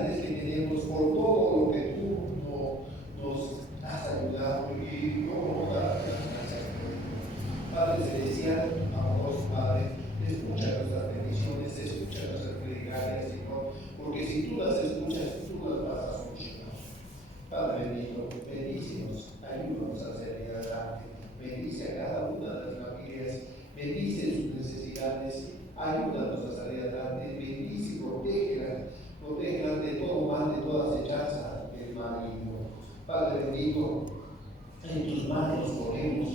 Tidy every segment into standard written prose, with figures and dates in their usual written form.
necesidades que tenemos, por todo lo que tú nos has ayudado y cómo nos darás gracias. Padre Celestial, amoroso Padre, escucha nuestras peticiones, escucha nuestras plegarias, Señor, porque si tú las escuchas, tú las vas a solucionar. Padre bendito, bendícenos, ayúdanos a salir adelante, bendice a cada una de las familias, bendice sus necesidades, ayúdanos a salir adelante, bendice y protégelas de todo mal, de toda acechanza del maligno. Padre bendito, en tus manos ponemos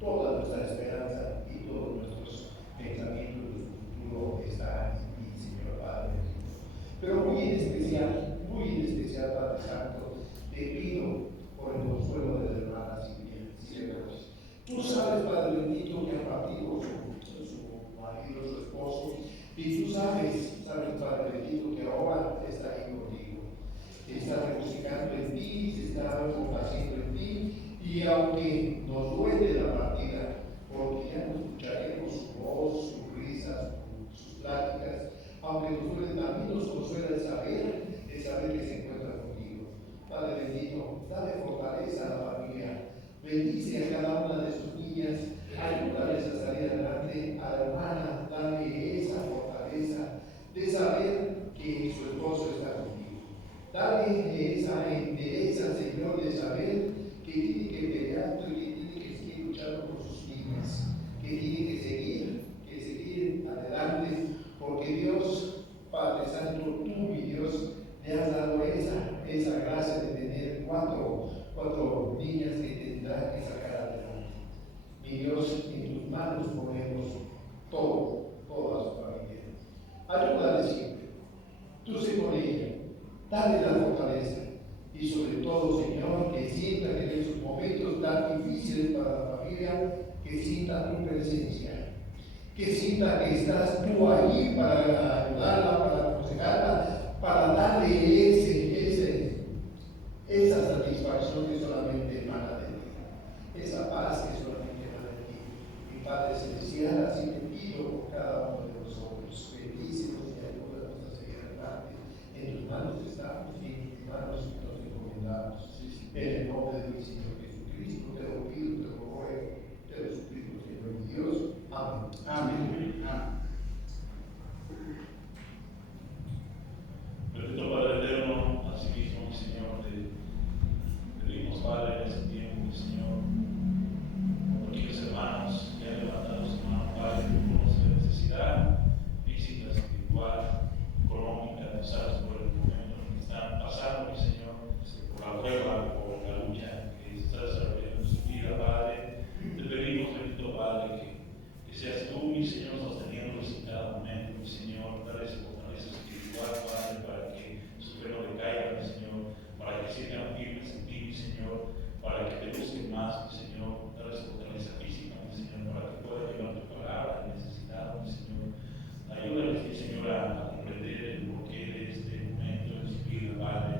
toda nuestra esperanza y todos nuestros pensamientos de futuro está en ti, Señor Padre bendito. Pero muy en especial, Padre Santo, te pido por el consuelo de la hermana Silvia. Tú sabes, Padre bendito, que ha partido su marido, su esposo, y tú sabes, Padre bendito, que ahora está ahí contigo. Está regocijando en ti, se está complaciendo en ti, y aunque nos duele la partida, porque ya no escucharemos su voz, sus risas, sus pláticas, aunque nos duele, también nos consuela el saber que se encuentra contigo. Padre bendito, dale fortaleza a la familia, bendice a cada una de sus niñas, ayúdales a salir adelante, a la hermana, dale esa fortaleza de saber que su esposo está contigo. Dale esa entereza, Señor, de saber que tiene que pelear y que tiene que seguir luchando por sus niñas, que tiene que seguir adelante, porque Dios, Padre Santo, tú, mi Dios, le has dado esa gracia de tener cuatro niñas que tendrán que sacar adelante. Mi Dios, en tus manos ponemos toda su familia. Ayúdale siempre, tú sé con ella. Dale la fortaleza y sobre todo, Señor, que sienta que en esos momentos tan difíciles para la familia, que sienta tu presencia, que sienta que estás tú allí para ayudarla, para aconsejarla, para darle esa satisfacción que solamente emana de ti, esa paz que solamente emana de ti. Mi Padre Celestial, así te pido por cada uno de nosotros, bendícenos y ayúdanos a seguir adelante. En tus manos estamos y en tus manos nos encomendamos. En el nombre de mi Señor Jesucristo te lo pido, te lo ruego, te lo suplico, Señor mi Dios. Amén. Amén. Bendito Padre eterno, asimismo, Señor, te pedimos, Padre, en este tiempo, Señor, por aquellos hermanos que han levantado su mano, Padre, que conocen la necesidad física, espiritual, económica, no sabes por el momento en que están pasando, mi Señor, por la prueba, por la lucha que está desarrollando en su vida, Padre. Te pedimos, bendito Padre, que seas tú, mi Señor, sosteniéndolos en cada momento, mi Señor, darles fortaleza espiritual, Padre, para que su fe no decaiga, mi Señor, para que sigan firmes en ti, mi Señor, para que te busquen más, mi Señor, darles fortaleza física, mi Señor, para que puedan llevar tu palabra necesitado, mi Señor. Ayúdales, mi Señor, a comprender el porqué de este momento en su vida, Padre.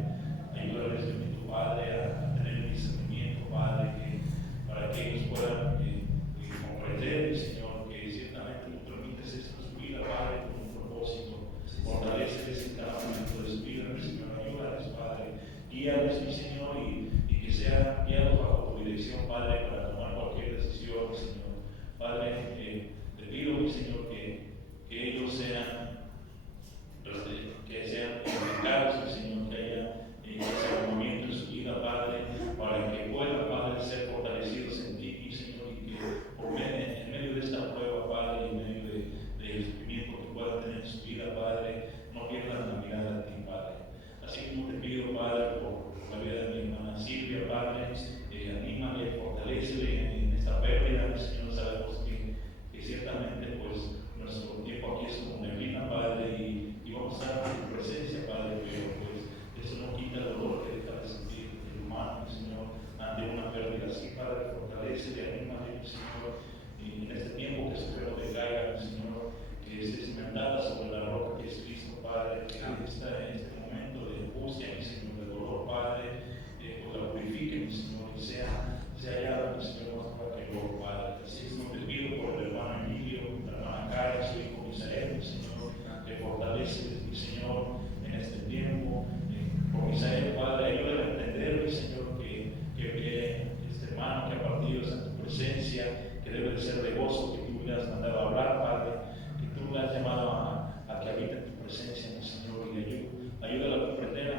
Ayúdales, bendito Padre, a tener discernimiento, Padre, para que ellos puedan comprender, Señor, que ciertamente tú permites esto en su vida, Padre, con un propósito. Fortaleceles en cada momento de su vida, mi Señor. Ayúdales, Padre. Guíales, mi Señor, y que sean guiados bajo tu dirección, Padre, para tomar cualquier decisión, Señor. Padre, te pido, mi Señor, que ellos sean edificados, mi Señor, que haya ese movimiento en su vida, Padre, para que puedan, Padre, ser fortalecidos en ti, mi Señor, y que en medio de esta prueba, Padre, y en medio del sufrimiento que puedan tener en su vida, Padre, no pierdan la mirada de ti, Padre. Así como te pido, Padre, por la vida de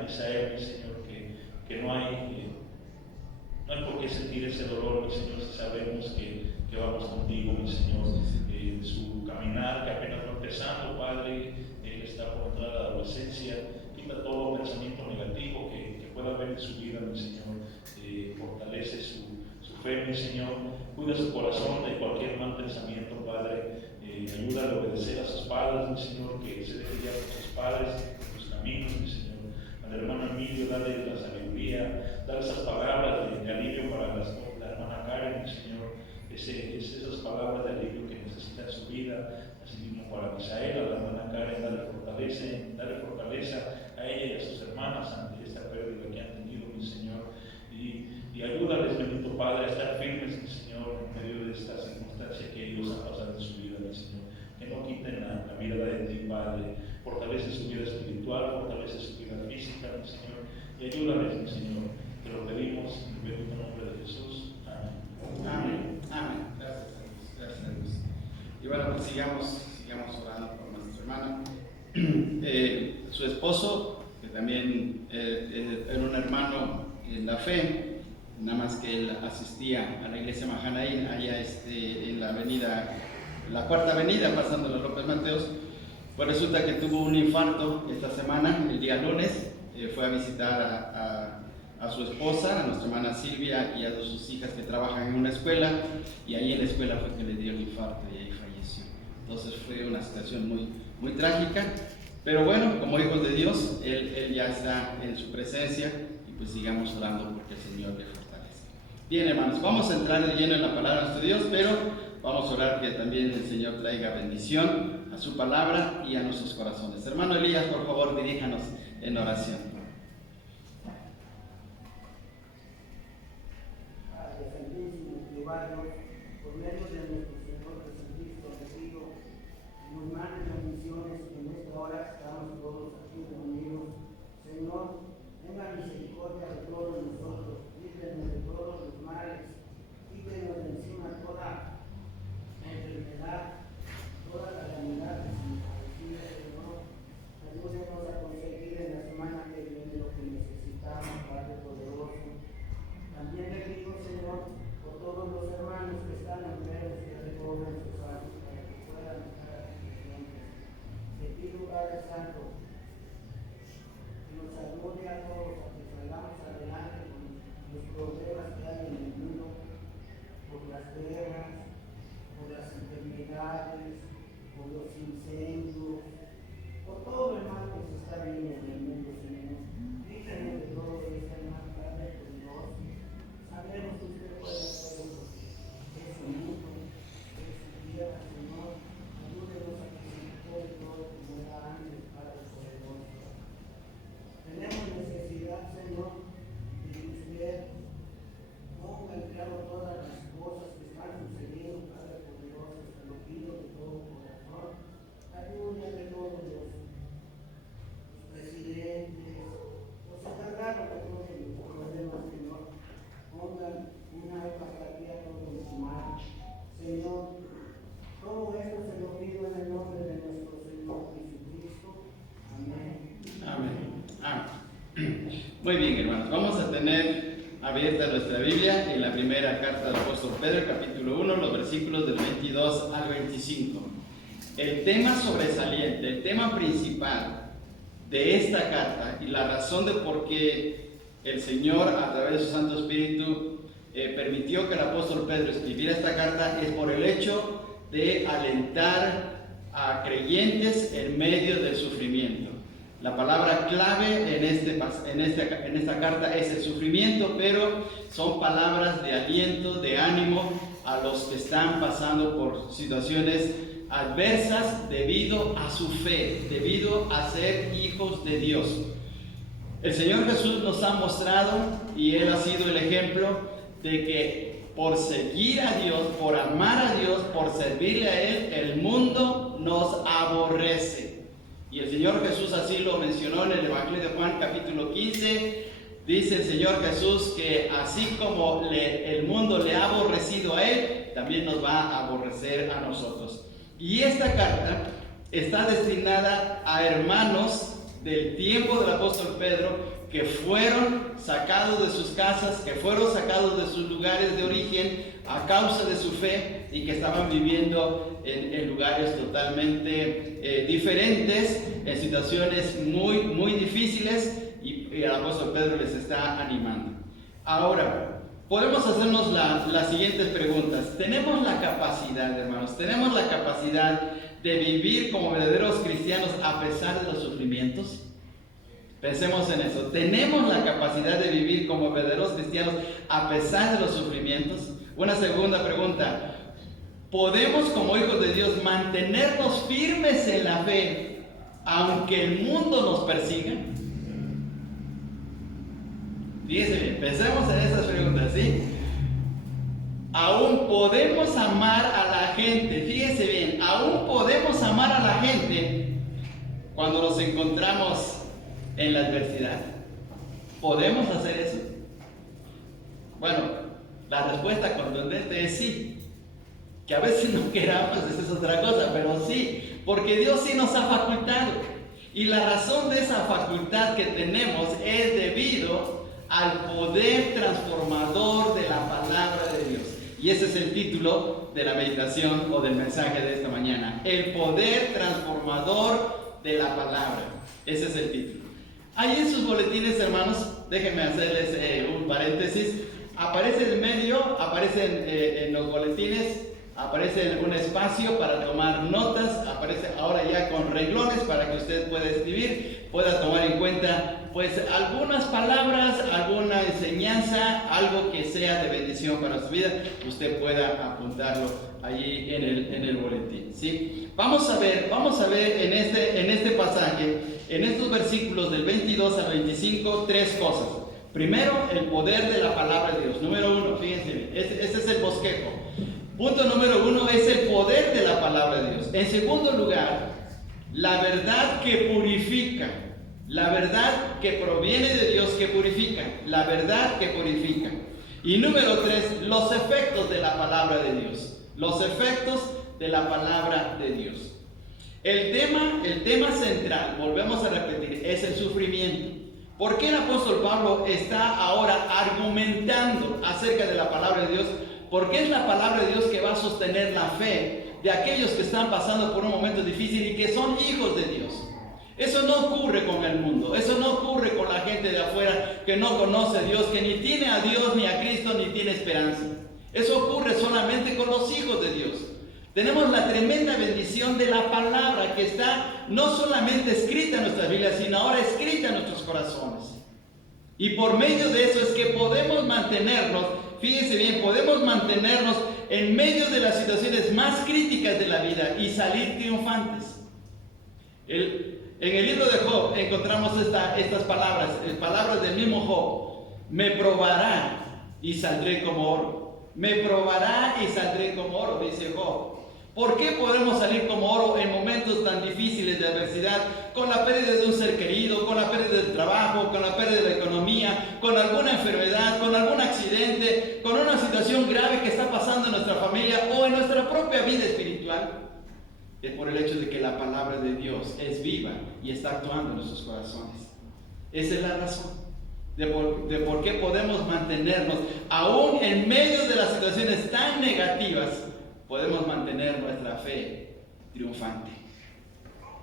Misael, mi Señor, que no hay por qué sentir ese dolor, mi Señor, si sabemos que vamos contigo, mi Señor. Su caminar, que apenas va empezando, Padre, él está por entrar a la adolescencia. Quita todo pensamiento negativo que pueda haber en su vida, mi Señor. Fortalece su fe, mi Señor. Cuida su corazón de cualquier mal pensamiento, Padre. Ayúdale a obedecer a sus padres, mi Señor, que se deje guiar por sus padres, por sus caminos, mi Señor. Al hermano Emilio, dale la sabiduría, dale esas palabras de alivio para la hermana Karen, mi Señor. Esas palabras de alivio que necesita en su vida, así mismo para Misael, a la hermana Karen, dale fortaleza a ella y a sus hermanas ante esta pérdida que han tenido, mi Señor. Y ayúdales, bendito Padre, a estar firmes, mi Señor, en medio de esta circunstancia que ellos han pasado en su vida, mi Señor. Que no quiten la mirada de ti, Padre. Fortalece su vida espiritual, fortalece su vida física, mi Señor. Y ayúdales, mi Señor. Te lo pedimos en el bendito nombre de Jesús. Amén. Amén. Amén. Gracias a Dios. Y bueno, pues sigamos orando por nuestra hermana. Su esposo, que también era un hermano en la fe, nada más que él asistía a la iglesia Mahanaín, allá en la avenida, la Cuarta Avenida, pasando los López Mateos. Pues resulta que tuvo un infarto esta semana, el día lunes. Fue a visitar a su esposa, a nuestra hermana Silvia, y a sus hijas que trabajan en una escuela, y ahí en la escuela fue que le dio el infarto y ahí falleció. Entonces fue una situación muy trágica, pero bueno, como hijos de Dios, él ya está en su presencia, y pues sigamos orando porque el Señor le fortalece. Bien, hermanos, vamos a entrar de lleno en la palabra de nuestro Dios, pero vamos a orar que también el Señor traiga bendición a su palabra y a nuestros corazones. Hermano Elías, por favor, diríjanos en oración. Por medio de nuestro Señor Jesucristo, te pido, nos mandes bendiciones que en esta hora estamos todos aquí reunidos. Señor, tenga misericordia de todos nosotros, líbranos de todos los males, quítenos de encima toda enfermedad, toda calamidad que se nos avecina, Señor. Ayúdenos a conseguir en la semana que viene lo que necesitamos, Padre poderoso. También le pido, Señor, por todos los hermanos que están enfermos, que recobren su salud para que puedan estar aquí presentes. Te pido, Padre Santo, que nos ayude a todos a que salgamos adelante con los problemas que hay en el mundo, por las guerras, por las enfermedades, por los incendios, por todo lo mal que se está viendo en el mundo, Señor. Líbranos de todo esto, hermano, Padre poderoso. Sabemos que usted puede hacer eso. Es su mundo, es su tierra, Señor. Ayúdenos a que se recupere todo como era antes, Padre poderoso. Tenemos necesidad, Señor, de que usted ponga en claro todas las cosas que están sucediendo, Padre poderoso. Te lo pido de todo corazón. Ayúdame de todos los presidentes, los encargados de todos los problemas, Señor. Pongan una empatía a todos los mal. Señor, todo esto se lo pido en el nombre de nuestro Señor Jesucristo. Amén. Amén. Amén. Muy bien, hermanos, vamos a tener abierta nuestra Biblia en la primera carta del apóstol Pedro, capítulo 1, los versículos del 22 al 25. El tema sobresaliente, el tema principal de esta carta y la razón de por qué el Señor, a través de su Santo Espíritu, permitió que el apóstol Pedro escribiera esta carta es por el hecho de alentar a creyentes en medio del sufrimiento. La palabra clave en esta carta es el sufrimiento, pero son palabras de aliento, de ánimo a los que están pasando por situaciones adversas debido a su fe, debido a ser hijos de Dios. El Señor Jesús nos ha mostrado, y Él ha sido el ejemplo, de que por seguir a Dios, por amar a Dios, por servirle a Él, el mundo nos aborrece. Y el Señor Jesús así lo mencionó en el Evangelio de Juan, capítulo 15. Dice el Señor Jesús que así como el mundo le ha aborrecido a Él, también nos va a aborrecer a nosotros. Y esta carta está destinada a hermanos del tiempo del apóstol Pedro que fueron sacados de sus casas, que fueron sacados de sus lugares de origen a causa de su fe y que estaban viviendo en lugares totalmente diferentes, en situaciones muy, muy difíciles, y el apóstol Pedro les está animando. Ahora, podemos hacernos las siguientes preguntas. ¿Tenemos la capacidad, hermanos, tenemos la capacidad de vivir como verdaderos cristianos a pesar de los sufrimientos? Pensemos en eso. ¿Tenemos la capacidad de vivir como verdaderos cristianos a pesar de los sufrimientos? Una segunda pregunta. ¿Podemos como hijos de Dios mantenernos firmes en la fe aunque el mundo nos persiga? Fíjense bien, pensemos en esas preguntas, ¿sí? Aún podemos amar a la gente, fíjense bien, aún podemos amar a la gente cuando nos encontramos en la adversidad. ¿Podemos hacer eso? Bueno, la respuesta contundente es sí. Que a veces no queramos, esa es otra cosa, pero sí, porque Dios sí nos ha facultado. Y la razón de esa facultad que tenemos es debido al poder transformador de la palabra de Dios. Y ese es el título de la meditación o del mensaje de esta mañana. El poder transformador de la palabra. Ese es el título. Ahí en sus boletines, hermanos, déjenme hacerles un paréntesis. Aparece en medio, aparecen en los boletines, aparece un espacio para tomar notas, aparece ahora ya con renglones para que usted pueda escribir, pueda tomar en cuenta pues algunas palabras, alguna enseñanza, algo que sea de bendición para su vida, usted pueda apuntarlo allí en el boletín, ¿sí? Vamos a ver en este pasaje, en estos versículos del 22 al 25, tres cosas. Primero, el poder de la palabra de Dios. Número uno, fíjense bien, este es el bosquejo. Punto número uno es el poder de la palabra de Dios. En segundo lugar, la verdad que purifica. La verdad que proviene de Dios que purifica. La verdad que purifica. Y número tres, los efectos de la palabra de Dios. Los efectos de la palabra de Dios. El tema central, volvemos a repetir, es el sufrimiento. ¿Por qué el apóstol Pablo está ahora argumentando acerca de la palabra de Dios? Porque es la palabra de Dios que va a sostener la fe de aquellos que están pasando por un momento difícil y que son hijos de Dios. Eso no ocurre con el mundo, eso no ocurre con la gente de afuera que no conoce a Dios, que ni tiene a Dios, ni a Cristo, ni tiene esperanza. Eso ocurre solamente con los hijos de Dios. Tenemos la tremenda bendición de la palabra que está no solamente escrita en nuestras Biblias, sino ahora escrita en nuestros corazones. Y por medio de eso es que podemos mantenernos, fíjense bien, podemos mantenernos en medio de las situaciones más críticas de la vida y salir triunfantes. En el libro de Job encontramos estas palabras del mismo Job. Me probará y saldré como oro. Me probará y saldré como oro, dice Job. ¿Por qué podemos salir como oro en momentos tan difíciles de adversidad? Con la pérdida de un ser querido, con la pérdida del trabajo, con la pérdida de la economía, con alguna enfermedad, con algún accidente, con una situación grave que está pasando en nuestra familia o en nuestra propia vida espiritual. Es por el hecho de que la palabra de Dios es viva y está actuando en nuestros corazones. Esa es la razón de por qué podemos mantenernos, aún en medio de las situaciones tan negativas, podemos mantener nuestra fe triunfante.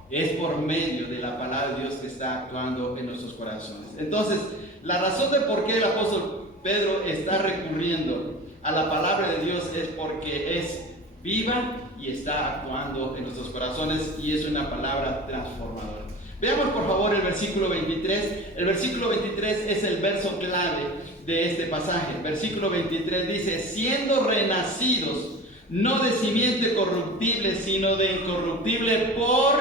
Es por medio de la palabra de Dios que está actuando en nuestros corazones. Entonces, la razón de por qué el apóstol Pedro está recurriendo a la palabra de Dios es porque es viva y está actuando en nuestros corazones y es una palabra transformadora. Veamos por favor el versículo 23. El versículo 23 es el verso clave de este pasaje. El versículo 23 dice: siendo renacidos no de simiente corruptible, sino de incorruptible por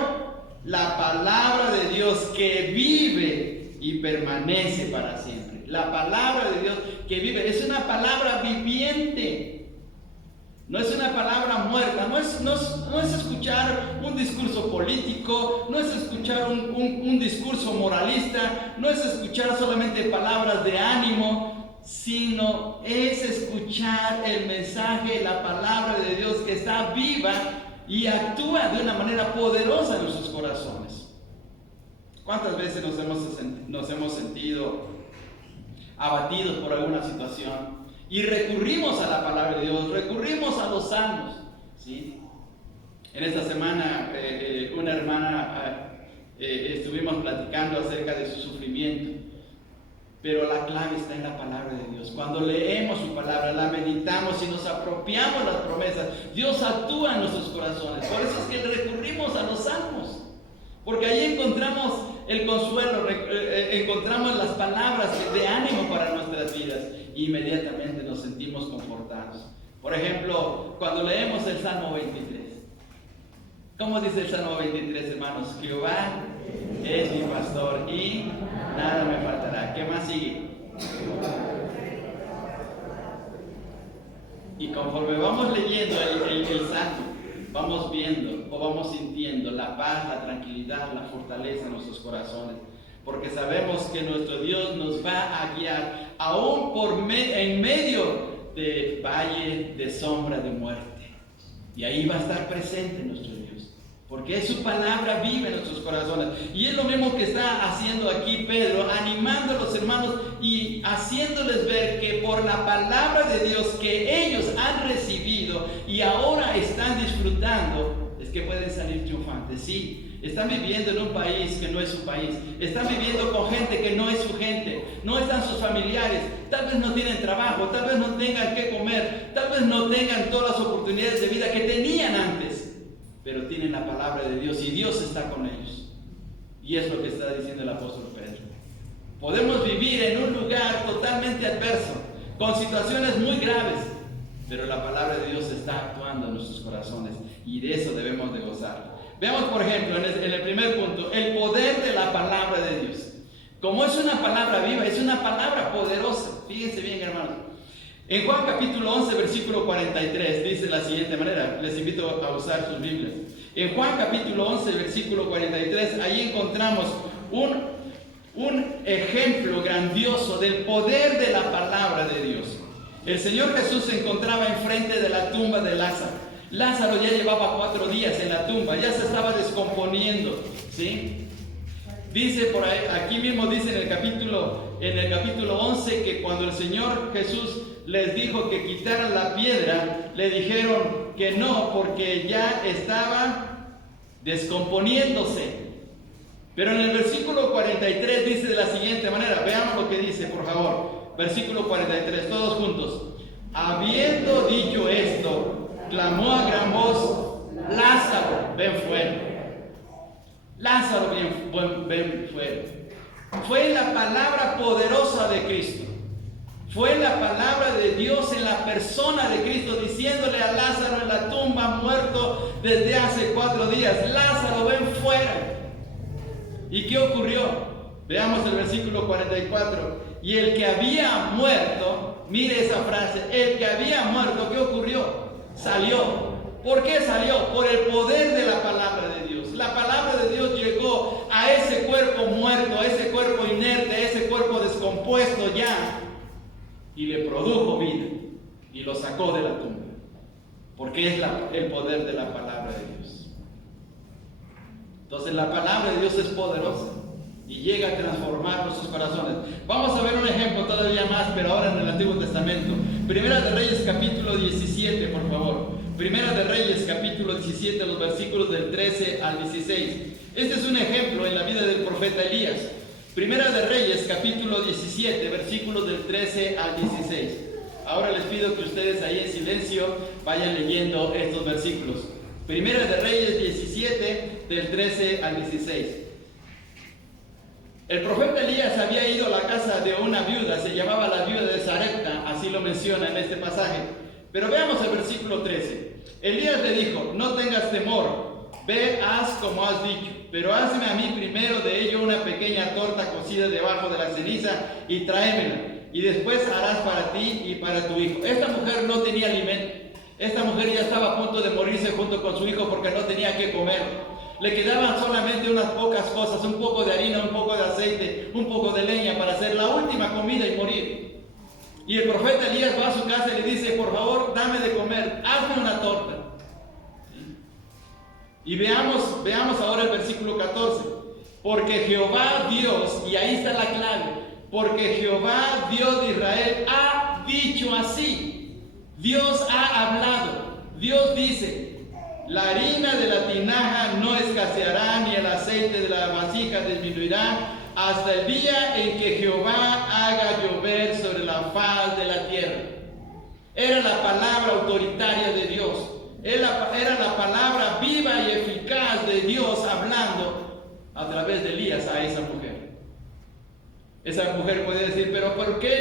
la palabra de Dios que vive y permanece para siempre. La palabra de Dios que vive es una palabra viviente. No es una palabra muerta, no es escuchar un discurso político, no es escuchar un discurso moralista, no es escuchar solamente palabras de ánimo, sino es escuchar el mensaje, la palabra de Dios que está viva y actúa de una manera poderosa en nuestros corazones. ¿Cuántas veces nos hemos sentido abatidos por alguna situación y recurrimos a la palabra de Dios, recurrimos a los salmos? ¿Sí? En esta semana una hermana estuvimos platicando acerca de su sufrimiento, pero la clave está en la palabra de Dios. Cuando leemos su palabra, la meditamos y nos apropiamos las promesas, Dios actúa en nuestros corazones. Por eso es que recurrimos a los salmos, porque ahí encontramos el consuelo, encontramos las palabras de ánimo para nuestras vidas e inmediatamente nos sentimos confortados. Por ejemplo, cuando leemos el Salmo 23, ¿cómo dice el Salmo 23, hermanos? Jehová es mi pastor y nada me faltará. ¿Qué más sigue? Y conforme vamos leyendo el Salmo, vamos viendo o vamos sintiendo la paz, la tranquilidad, la fortaleza en nuestros corazones, porque sabemos que nuestro Dios nos va a guiar aún en medio de valle de sombra de muerte, y ahí va a estar presente nuestro Dios, porque es su palabra viva en nuestros corazones. Y es lo mismo que está haciendo aquí Pedro, animando a los hermanos y haciéndoles ver que por la palabra de Dios que ellos han recibido y ahora están disfrutando, es que pueden salir triunfantes. Sí, están viviendo en un país que no es su país, están viviendo con gente que no es su gente, no están sus familiares, tal vez no tienen trabajo, tal vez no tengan que comer, tal vez no tengan todas las oportunidades de vida que tenían antes, pero tienen la palabra de Dios y Dios está con ellos. Y es lo que está diciendo el apóstol Pedro. Podemos vivir en un lugar totalmente adverso, con situaciones muy graves, pero la palabra de Dios está actuando en nuestros corazones y de eso debemos de gozar. Veamos, por ejemplo, en el primer punto, el poder de la palabra de Dios. Como es una palabra viva, es una palabra poderosa. Fíjense bien, hermanos. En Juan capítulo 11, versículo 43, dice de la siguiente manera. Les invito a usar sus Biblias. En Juan capítulo 11, versículo 43, ahí encontramos un ejemplo grandioso del poder de la palabra de Dios. El Señor Jesús se encontraba enfrente de la tumba de Lázaro. Lázaro ya llevaba 4 días en la tumba, ya se estaba descomponiendo, ¿sí? Dice por ahí, aquí mismo dice en el capítulo 11 que cuando el Señor Jesús les dijo que quitaran la piedra, le dijeron que no, porque ya estaba descomponiéndose. Pero en el versículo 43 dice de la siguiente manera, veamos lo que dice, por favor. Versículo 43, todos juntos. Habiendo dicho esto, clamó a gran voz, Lázaro, ven fuera. Lázaro, ven fuera. Fue la palabra poderosa de Cristo. Fue la palabra de Dios en la persona de Cristo, diciéndole a Lázaro en la tumba, muerto desde hace 4 días, Lázaro, ven fuera. ¿Y qué ocurrió? Veamos el versículo 44. Y el que había muerto, mire esa frase, el que había muerto, ¿qué ocurrió? Salió. ¿Por qué salió? Por el poder de la palabra de Dios. La palabra de Dios llegó a ese cuerpo muerto, a ese cuerpo inerte, a ese cuerpo descompuesto ya, y le produjo vida y lo sacó de la tumba, porque es el poder de la palabra de Dios. Entonces la palabra de Dios es poderosa y llega a transformar nuestros corazones. Vamos a ver un ejemplo todavía más, pero ahora en el Antiguo Testamento. Primera de Reyes capítulo 17, por favor. Primera de Reyes capítulo 17, los versículos del 13 al 16. Este es un ejemplo en la vida del profeta Elías. Primera de Reyes capítulo 17, versículos del 13 al 16. Ahora les pido que ustedes ahí en silencio vayan leyendo estos versículos. Primera de Reyes 17, del 13 al 16. El profeta Elías había ido a la casa de una viuda, se llamaba la viuda de Sarepta, así lo menciona en este pasaje. Pero veamos el versículo 13. Elías le dijo, no tengas temor, ve, haz como has dicho, pero hazme a mí primero de ello una pequeña torta cocida debajo de la ceniza y tráemela, y después harás para ti y para tu hijo. Esta mujer no tenía alimento. Esta mujer ya estaba a punto de morirse junto con su hijo porque no tenía que comer. Le quedaban solamente unas pocas cosas, un poco de harina, un poco de aceite, un poco de leña para hacer la última comida y morir. Y el profeta Elías va a su casa y le dice, por favor, dame de comer, hazme una torta. Y veamos ahora el versículo 14. Porque Jehová Dios, y ahí está la clave, porque Jehová Dios de Israel ha dicho así. Dios ha hablado. Dios dice: la harina de la tinaja no escaseará, ni el aceite de la vasija disminuirá, hasta el día en que Jehová haga llover sobre la faz de la tierra. Era la palabra autoritaria de Dios. Era la palabra viva y eficaz de Dios hablando a través de Elías a esa mujer. Esa mujer puede decir: pero ¿por qué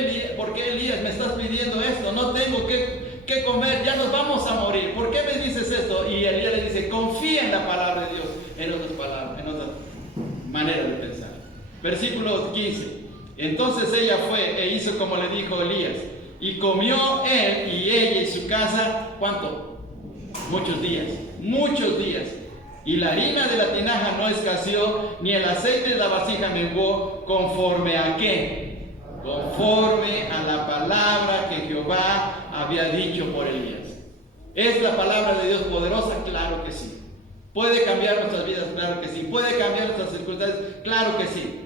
Elías me estás pidiendo esto? No tengo que comer, ya nos vamos a morir. ¿Por qué me dices esto? Y Elías le dice: confía en la palabra de Dios. En otras palabras, en otra manera de pensar. Versículo 15. Entonces ella fue e hizo como le dijo Elías, y comió él y ella y su casa, ¿cuánto? Muchos días. Y la harina de la tinaja no escaseó, ni el aceite de la vasija menguó, ¿conforme a qué? Conforme a la palabra que Jehová había dicho por Elías. ¿Es la palabra de Dios poderosa? Claro que sí. ¿Puede cambiar nuestras vidas? Claro que sí. ¿Puede cambiar nuestras circunstancias? Claro que sí.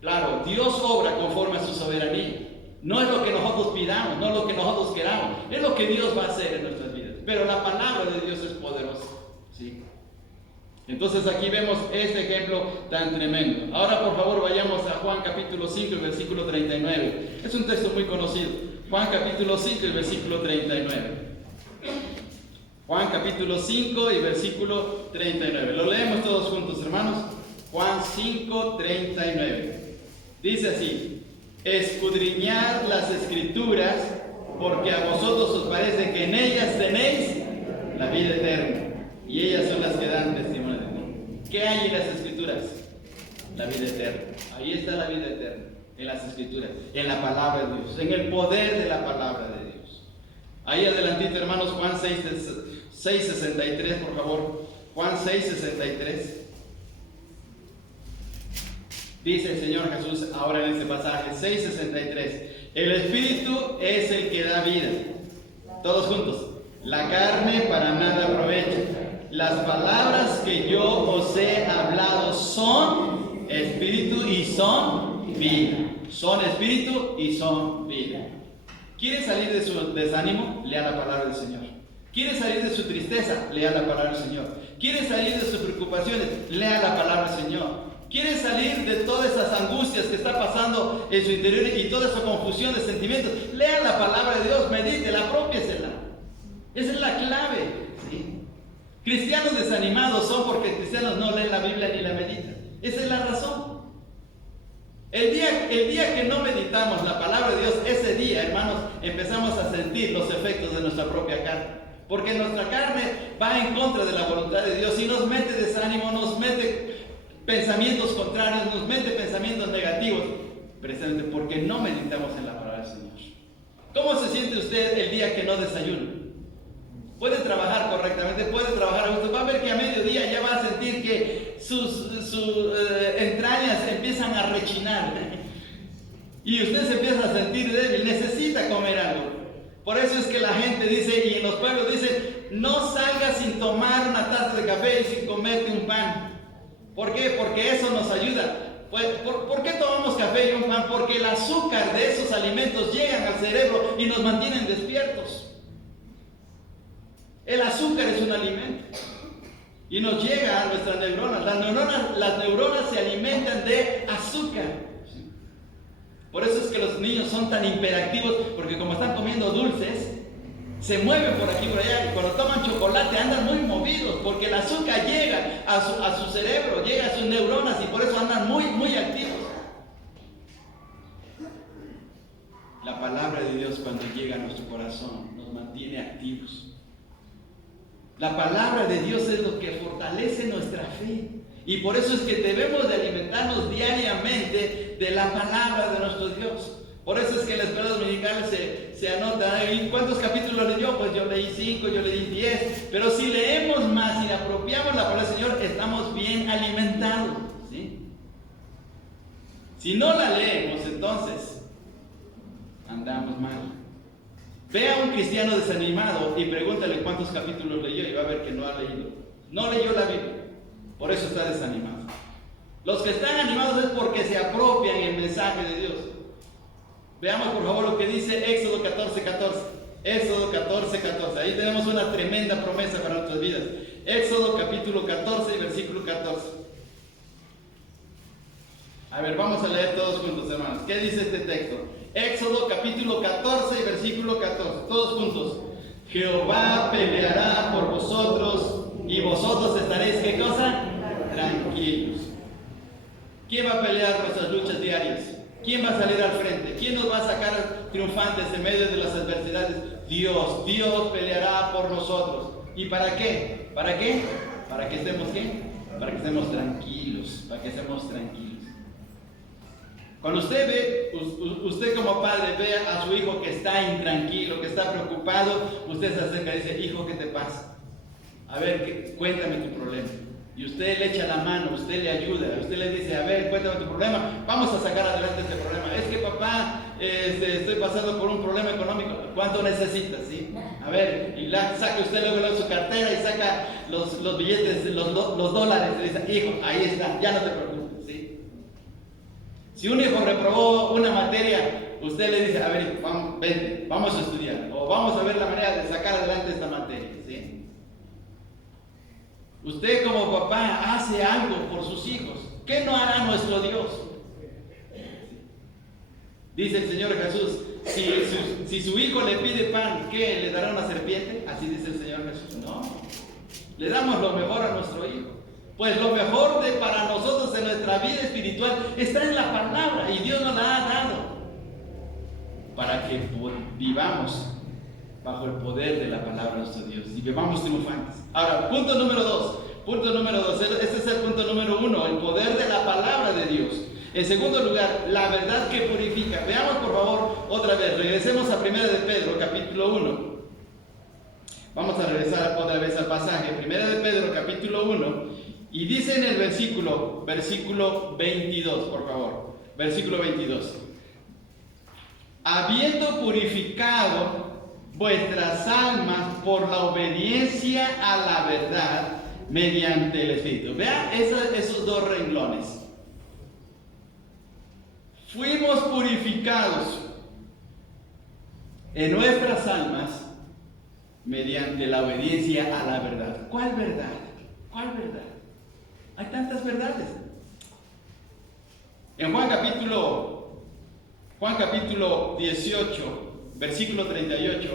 Claro, Dios obra conforme a su soberanía. No es lo que nosotros pidamos, no es lo que nosotros queramos, es lo que Dios va a hacer en nuestras vidas. Pero la palabra de Dios es poderosa, ¿sí? Entonces aquí vemos este ejemplo tan tremendo. Ahora por favor vayamos a Juan capítulo 5 y versículo 39. Es un texto muy conocido. Juan capítulo 5 y versículo 39. Juan capítulo 5 y versículo 39. Lo leemos todos juntos, hermanos. Juan 5, 39. Dice así: escudriñad las escrituras, porque a vosotros os parece que en ellas tenéis la vida eterna, y ellas son las que dan testimonio de mí. ¿Qué hay en las escrituras? La vida eterna. Ahí está la vida eterna, en las escrituras, en la palabra de Dios, en el poder de la palabra de Dios. Ahí adelantito, hermanos, Juan 6:63, por favor. Juan 6:63. Dice el Señor Jesús ahora en este pasaje, 6:63. El Espíritu es el que da vida. Todos juntos. La carne para nada aprovecha. Las palabras que yo os he hablado son Espíritu y son vida. Son Espíritu y son vida. ¿Quiere salir de su desánimo? Lea la palabra del Señor. ¿Quiere salir de su tristeza? Lea la palabra del Señor. ¿Quiere salir de sus preocupaciones? Lea la palabra del Señor. ¿Quiere salir de todas esas angustias que está pasando en su interior y toda esa confusión de sentimientos? Lea la palabra de Dios, medítela, apropiésela. Esa es la clave, ¿sí? Cristianos desanimados son porque cristianos no leen la Biblia ni la meditan. Esa es la razón. El día que no meditamos la palabra de Dios, ese día, hermanos, empezamos a sentir los efectos de nuestra propia carne. Porque nuestra carne va en contra de la voluntad de Dios y nos mete desánimo, nos mete pensamientos contrarios, nos mete pensamientos negativos, precisamente porque no meditamos en la palabra del Señor. ¿Cómo se siente usted el día que no desayuna? Puede trabajar correctamente, puede trabajar a gusto, va a ver que a mediodía ya va a sentir que sus entrañas empiezan a rechinar y usted se empieza a sentir débil, necesita comer algo. Por eso es que la gente dice, y en los pueblos dicen: no salgas sin tomar una taza de café y sin comerte un pan. ¿Por qué? Porque eso nos ayuda. Pues, ¿por qué tomamos café y un pan? Porque el azúcar de esos alimentos llegan al cerebro y nos mantienen despiertos. El azúcar es un alimento y nos llega a nuestras neuronas. Las neuronas se alimentan de azúcar. Por eso es que los niños son tan hiperactivos, porque como están comiendo dulces, se mueven por aquí y por allá, y cuando toman chocolate andan muy movidos, porque el azúcar llega a su cerebro, llega a sus neuronas, y por eso andan muy, muy activos. La palabra de Dios, cuando llega a nuestro corazón, nos mantiene activos. La palabra de Dios es lo que fortalece nuestra fe, y por eso es que debemos de alimentarnos diariamente de la palabra de nuestro Dios. Por eso es que en la escuela dominical se anota, ¿y cuántos capítulos leyó? Pues yo leí 5, yo leí 10, pero si leemos más y apropiamos la palabra del Señor, estamos bien alimentados, ¿sí? Si no la leemos, entonces andamos mal. Ve a un cristiano desanimado y pregúntale cuántos capítulos leyó y va a ver que no ha leído. No leyó la Biblia, por eso está desanimado. Los que están animados es porque se apropian el mensaje de Dios. Veamos por favor lo que dice Éxodo 14:14. Éxodo 14:14. Ahí tenemos una tremenda promesa para nuestras vidas. Éxodo capítulo 14 y versículo 14. A ver, vamos a leer todos juntos, hermanos. ¿Qué dice este texto? Éxodo capítulo 14 y versículo 14. Todos juntos. Jehová peleará por vosotros y vosotros estaréis, ¿qué cosa? Tranquilos. ¿Quién va a pelear nuestras luchas diarias? ¿Quién va a salir al frente? ¿Quién nos va a sacar triunfantes en medio de las adversidades? Dios. Dios peleará por nosotros. ¿Y para qué? ¿Para qué? ¿Para que estemos qué? Para que estemos tranquilos. Para que estemos tranquilos. Cuando usted ve, usted como padre ve a su hijo que está intranquilo, que está preocupado, usted se acerca y dice, hijo, ¿qué te pasa? A ver, cuéntame tu problema. Y usted le echa la mano, usted le ayuda, usted le dice, a ver, cuéntame tu problema, vamos a sacar adelante este problema. Es que papá, estoy pasando por un problema económico, ¿cuánto necesitas? ¿Sí? A ver, y saca usted luego su cartera y saca los billetes, los dólares, y dice, hijo, ahí está, ya no te preocupes, ¿sí? Si un hijo reprobó una materia, usted le dice, a ver, vente, vamos a estudiar, o vamos a ver la manera de sacar adelante esta materia, ¿sí? Usted como papá hace algo por sus hijos. ¿Qué no hará nuestro Dios? Dice el Señor Jesús, si su hijo le pide pan, ¿qué? ¿Le dará una serpiente? Así dice el Señor Jesús. No, le damos lo mejor a nuestro hijo. Pues lo mejor para nosotros en nuestra vida espiritual está en la palabra y Dios nos la ha dado para que vivamos bajo el poder de la palabra de nuestro Dios y vivamos triunfantes. Ahora, punto número dos. Este es el punto número 1, el poder de la palabra de Dios. En segundo lugar, la verdad que purifica. Veamos por favor otra vez, regresemos a 1 de Pedro, capítulo 1. Vamos a regresar otra vez al pasaje, 1 de Pedro, capítulo 1. Y dice en el versículo 22, por favor. Versículo 22. Habiendo purificado vuestras almas por la obediencia a la verdad mediante el Espíritu. Vean esos dos renglones. Fuimos purificados en nuestras almas mediante la obediencia a la verdad. ¿Cuál verdad? ¿Cuál verdad? Hay tantas verdades. En Juan capítulo 18, versículo 38,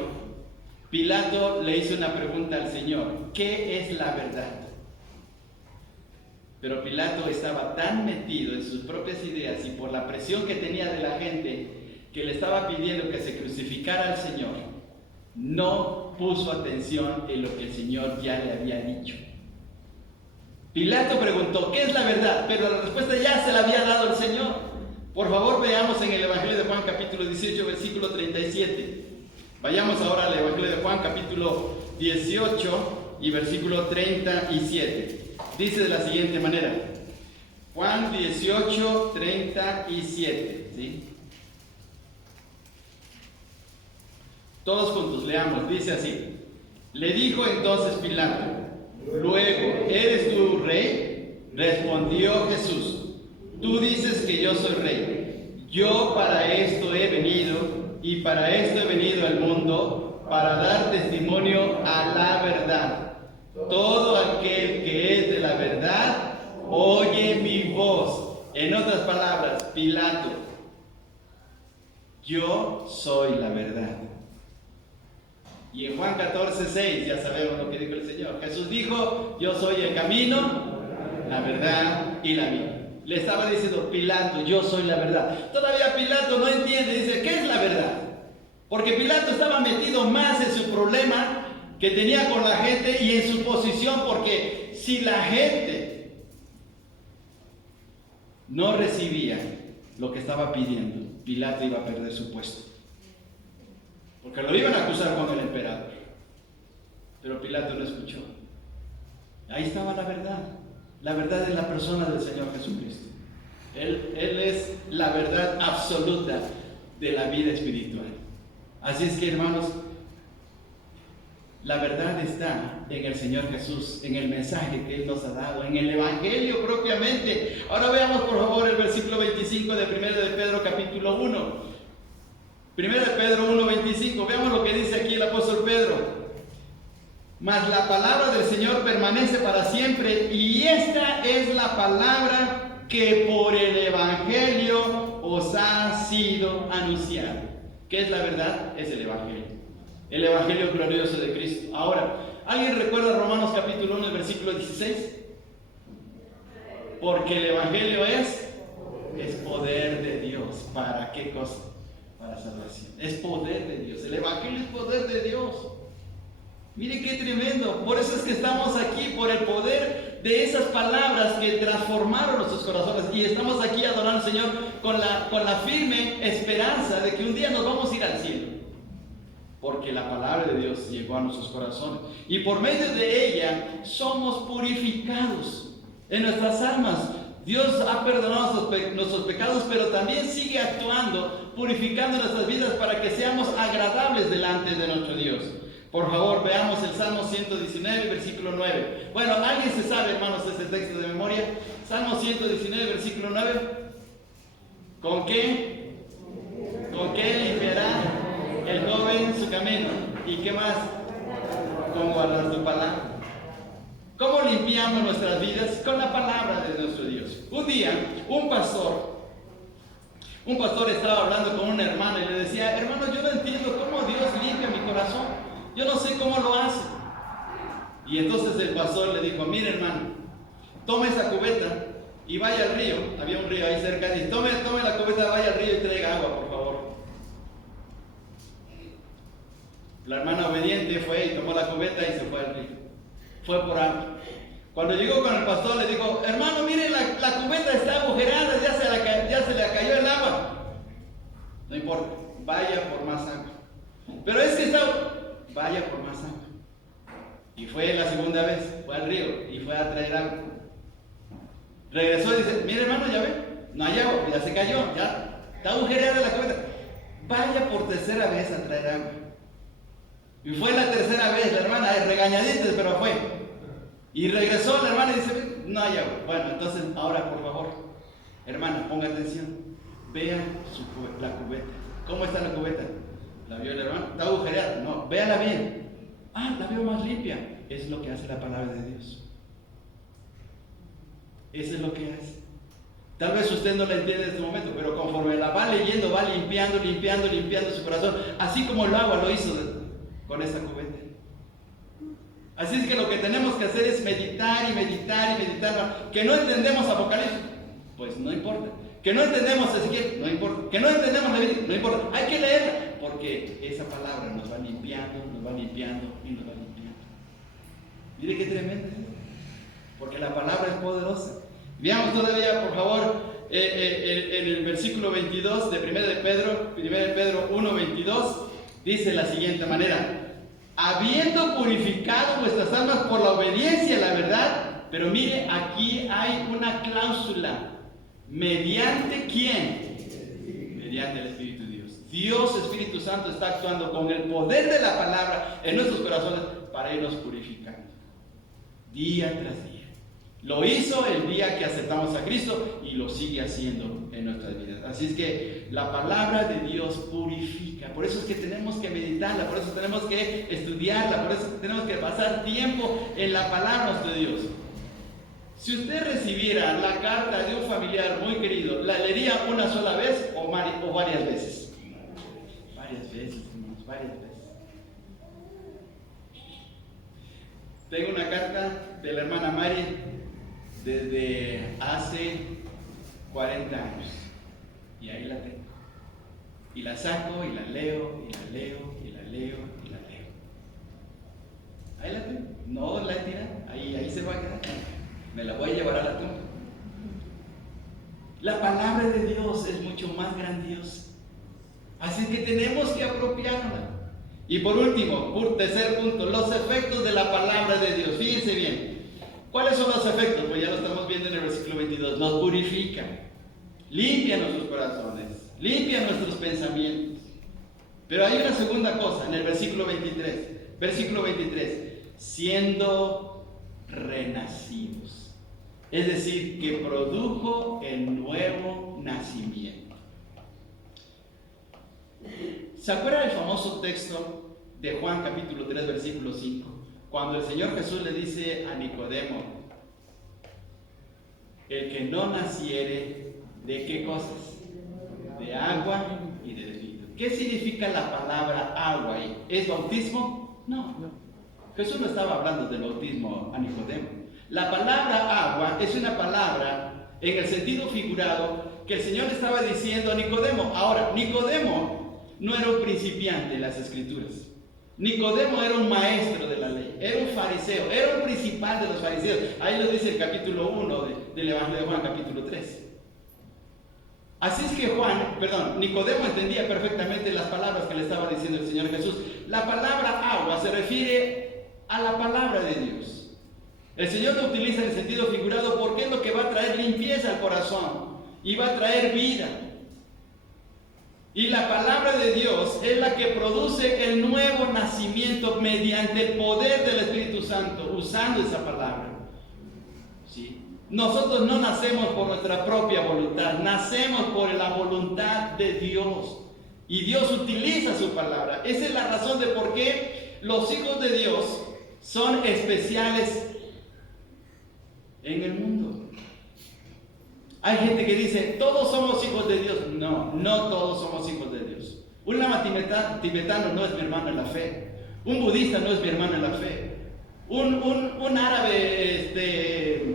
Pilato le hizo una pregunta al Señor: ¿qué es la verdad? Pero Pilato estaba tan metido en sus propias ideas y por la presión que tenía de la gente que le estaba pidiendo que se crucificara al Señor, no puso atención en lo que el Señor ya le había dicho. Pilato preguntó, ¿qué es la verdad? Pero la respuesta ya se la había dado el Señor. Por favor, veamos en el Evangelio de Juan, capítulo 18, versículo 37. Vayamos ahora al Evangelio de Juan, capítulo 18 y versículo 37. Dice de la siguiente manera. Juan 18, 37. ¿Sí? Todos juntos leamos. Dice así. Le dijo entonces Pilato: luego, ¿eres tú rey? Respondió Jesús: tú dices que yo soy rey. Yo para esto he venido, y para esto he venido al mundo, para dar testimonio a la verdad. Todo aquel que es de la verdad, oye mi voz. En otras palabras, Pilato, yo soy la verdad. Y en Juan 14:6 ya sabemos lo que dijo el Señor. Jesús dijo: yo soy el camino, la verdad y la vida. Le estaba diciendo Pilato: yo soy la verdad. Todavía Pilato no entiende, dice: ¿qué es la verdad? Porque Pilato estaba metido más en su problema que tenía con la gente y en su posición, porque si la gente no recibía lo que estaba pidiendo, Pilato iba a perder su puesto. Porque lo iban a acusar con el emperador. Pero Pilato no escuchó. Ahí estaba la verdad. La verdad es la persona del Señor Jesucristo. Él es la verdad absoluta de la vida espiritual. Así es que, hermanos, La verdad está en el Señor Jesús, en el mensaje que Él nos ha dado, en el Evangelio propiamente. Ahora veamos por favor el versículo 25 de 1 de Pedro capítulo 1. 1 de Pedro 1:25, veamos lo que dice aquí el apóstol Pedro. Mas la palabra del Señor permanece para siempre, y esta es la palabra que por el Evangelio os ha sido anunciada. ¿Qué es la verdad? Es el Evangelio. El Evangelio glorioso de Cristo. Ahora, ¿alguien recuerda Romanos capítulo 1, versículo 16? Porque el Evangelio es poder de Dios. ¿Para qué cosa? Para salvación. Es poder de Dios. El Evangelio es poder de Dios. Miren qué tremendo. Por eso es que estamos aquí, por el poder de esas palabras que transformaron nuestros corazones. Y estamos aquí adorando al Señor con la firme esperanza de que un día nos vamos a ir al cielo. Porque la palabra de Dios llegó a nuestros corazones. Y por medio de ella somos purificados en nuestras almas. Dios ha perdonado nuestros pecados, pero también sigue actuando, purificando nuestras vidas para que seamos agradables delante de nuestro Dios. Por favor, veamos el Salmo 119, versículo 9. Bueno, ¿alguien se sabe, hermanos, este texto de memoria? Salmo 119, versículo 9. ¿Con qué? ¿Con qué limpiará el joven su camino? ¿Y qué más? Con guardar tu palabra. ¿Cómo limpiamos nuestras vidas? Con la palabra de nuestro Dios. Un día, un pastor estaba hablando con una hermana y le decía: hermano, yo no entiendo cómo Dios limpia mi corazón. Yo no sé cómo lo hace. Y entonces el pastor le dijo: mire, hermano, tome esa cubeta y vaya al río. Había un río ahí cerca. Y tome la cubeta, vaya al río y traiga agua, por favor. La hermana obediente fue y tomó la cubeta y se fue al río. Fue por agua. Cuando llegó con el pastor le dijo: hermano, mire, la cubeta está agujerada, ya se le cayó el agua. No importa, vaya por más agua. Pero es que vaya por más agua. Y fue la segunda vez, fue al río y fue a traer agua. Regresó y dice: mire, hermano, ya ve, no hay agua, ya se cayó, ya está agujereada la cubeta. Vaya por tercera vez a traer agua. Y fue la tercera vez, la hermana, regañadientes, pero fue. Y regresó la hermana y dice: no hay agua. Bueno, entonces ahora, por favor, hermana, ponga atención. Vea la cubeta. ¿Cómo está la cubeta? ¿La vio el hermano? ¿Está agujereada? No, véala bien. Ah, la veo más limpia. Es lo que hace la palabra de Dios. Eso es lo que hace. Tal vez usted no la entiende en este momento, pero conforme la va leyendo, va limpiando su corazón, así como el agua lo hizo con esta cubeta. Así es que lo que tenemos que hacer es meditar y meditar y meditar. Que no entendemos Apocalipsis, pues no importa. Que no entendemos Ezequiel, no importa. Que no entendemos Levítico, no importa. Hay que leerla, porque esa palabra nos va limpiando y nos va limpiando. Mire qué tremendo, porque la palabra es poderosa. Veamos todavía, por favor, en el versículo 22 de 1 de Pedro 1:22, dice de la siguiente manera: habiendo purificado vuestras almas por la obediencia a la verdad. Pero mire, aquí hay una cláusula. ¿Mediante quién? Mediante el Espíritu de Dios. Dios, Espíritu Santo, está actuando con el poder de la palabra en nuestros corazones para irnos purificando día tras día. Lo hizo el día que aceptamos a Cristo y lo sigue haciendo en nuestras vidas. Así es que la palabra de Dios purifica. Por eso es que tenemos que meditarla, por eso tenemos que estudiarla, por eso tenemos que pasar tiempo en la palabra de Dios. Si usted recibiera la carta de un familiar muy querido, ¿la leería una sola vez o varias veces? Varias veces, hermanos, varias veces. Tengo una carta de la hermana Mari desde hace 40 años. Y ahí la tengo. Y la saco y la leo, y la leo, y la leo, y la leo. Ahí la tengo. No la he tirado. Ahí se va a quedar. Me la voy a llevar a la tumba. La palabra de Dios es mucho más grandiosa. Así que tenemos que apropiarla. Y por último, tercer punto, los efectos de la palabra de Dios. Fíjense bien. ¿Cuáles son los efectos? Pues ya lo estamos viendo en el versículo 22. Nos purifica, limpia nuestros corazones, limpia nuestros pensamientos. Pero hay una segunda cosa en el versículo 23. Versículo 23, siendo renacidos. Es decir, que produjo el nuevo nacimiento. ¿Se acuerdan del famoso texto de Juan capítulo 3, versículo 5? Cuando el Señor Jesús le dice a Nicodemo, el que no naciere, ¿de qué cosas? De agua y de espíritu. ¿Qué significa la palabra agua ahí? ¿Es bautismo? No. Jesús no estaba hablando del bautismo a Nicodemo. La palabra agua es una palabra en el sentido figurado que el Señor estaba diciendo a Nicodemo. Ahora, Nicodemo no era un principiante en las Escrituras. Nicodemo era un maestro de la ley, era un fariseo, era un principal de los fariseos. Ahí lo dice el capítulo 1 del Evangelio de Juan, capítulo 3. Así es que Nicodemo entendía perfectamente las palabras que le estaba diciendo el Señor Jesús. La palabra agua se refiere a la palabra de Dios. El Señor lo utiliza en el sentido figurado porque es lo que va a traer limpieza al corazón y va a traer vida. Y la palabra de Dios es la que produce el nuevo nacimiento mediante el poder del Espíritu Santo, usando esa palabra. ¿Sí? Nosotros no nacemos por nuestra propia voluntad, nacemos por la voluntad de Dios. Y Dios utiliza su palabra. Esa es la razón de por qué los hijos de Dios son especiales en el mundo. Hay gente que dice, todos somos hijos de Dios. No, no todos somos hijos de Dios. Un lama tibetano no es mi hermano en la fe. Un budista no es mi hermano en la fe. Un árabe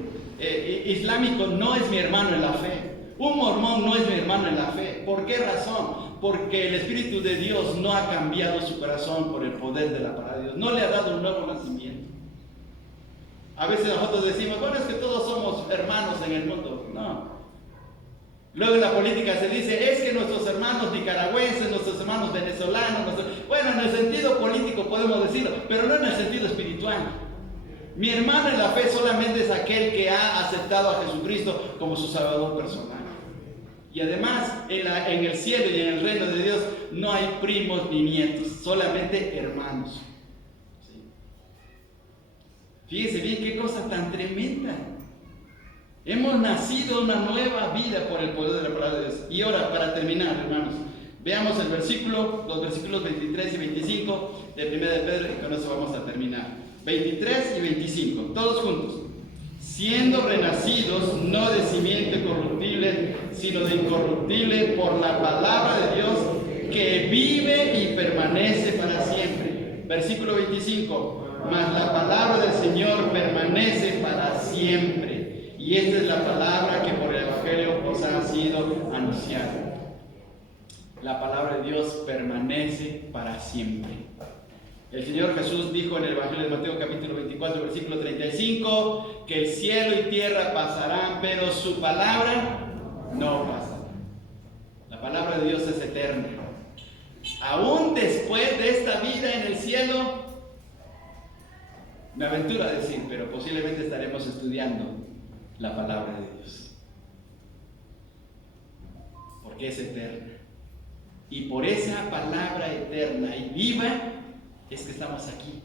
islámico no es mi hermano en la fe. Un mormón no es mi hermano en la fe. ¿Por qué razón? Porque el Espíritu de Dios no ha cambiado su corazón por el poder de la palabra de Dios. No le ha dado un nuevo nacimiento. A veces nosotros decimos, bueno, es que todos somos hermanos en el mundo. No. Luego en la política se dice, es que nuestros hermanos nicaragüenses, nuestros hermanos venezolanos, bueno, en el sentido político podemos decirlo, pero no en el sentido espiritual. Mi hermano en la fe solamente es aquel que ha aceptado a Jesucristo como su Salvador personal. Y además, en el cielo y en el reino de Dios no hay primos ni nietos, solamente hermanos. ¿Sí? Fíjense bien qué cosa tan tremenda. Hemos nacido una nueva vida por el poder de la palabra de Dios. Y ahora, para terminar, hermanos, veamos los versículos 23 y 25 de 1 de Pedro, y con eso vamos a terminar. 23 y 25, todos juntos. Siendo renacidos, no de simiente corruptible, sino de incorruptible, por la palabra de Dios, que vive y permanece para siempre. Versículo 25, mas la palabra del Señor permanece para siempre. Y esta es la palabra que por el Evangelio os ha sido anunciada. La palabra de Dios permanece para siempre. El Señor Jesús dijo en el Evangelio de Mateo capítulo 24, versículo 35, que el cielo y tierra pasarán, pero su palabra no pasará. La palabra de Dios es eterna. Aún después de esta vida en el cielo, me aventuro a decir, pero posiblemente estaremos estudiando la palabra de Dios, porque es eterna, y por esa palabra eterna y viva es que estamos aquí.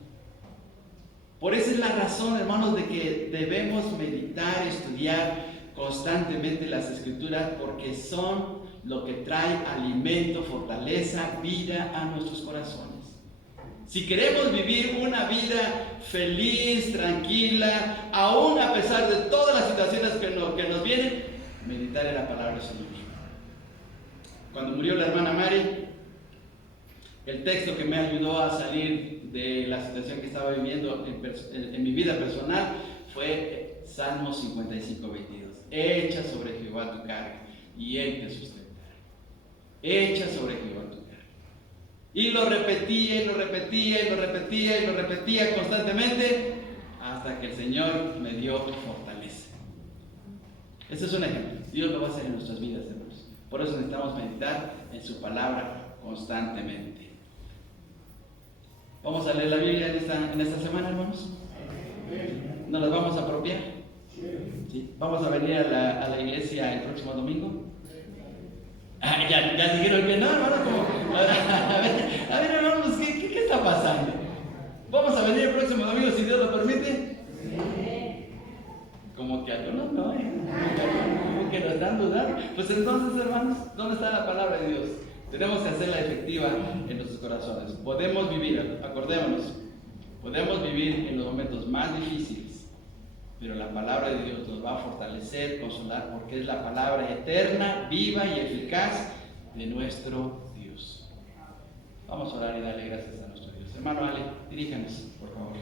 Por esa es la razón, hermanos, de que debemos meditar, estudiar constantemente las Escrituras, porque son lo que trae alimento, fortaleza, vida a nuestros corazones. Si queremos vivir una vida feliz, tranquila, aún a pesar de todas las situaciones que nos vienen, meditar en la palabra del Señor. Cuando murió la hermana Mari, el texto que me ayudó a salir de la situación que estaba viviendo en mi vida personal fue Salmo 55, 22. Echa sobre Jehová tu carga y Él te sustentará. Echa sobre Jehová tu carga. Y lo repetía, y lo repetía, y lo repetía, y lo repetía constantemente, hasta que el Señor me dio fortaleza. Este es un ejemplo. Dios lo va a hacer en nuestras vidas, hermanos. Por eso necesitamos meditar en su palabra constantemente. ¿Vamos a leer la Biblia en esta semana, hermanos? ¿Nos las vamos a apropiar? ¿Sí? ¿Vamos a venir a la iglesia el próximo domingo? Ya dijeron que no, hermano. A ver, hermanos, ¿qué está pasando? ¿Vamos a venir el próximo domingo si Dios lo permite? Como que algunos no, como que lo están dudando. Pues entonces, hermanos, ¿dónde está la palabra de Dios? Tenemos que hacerla efectiva en nuestros corazones. Podemos vivir, acordémonos, podemos vivir en los momentos más difíciles, pero la palabra de Dios nos va a fortalecer, consolar, porque es la palabra eterna, viva y eficaz de nuestro Dios. Vamos a orar y darle gracias a nuestro Dios. Hermano Ale, diríjanos, por favor.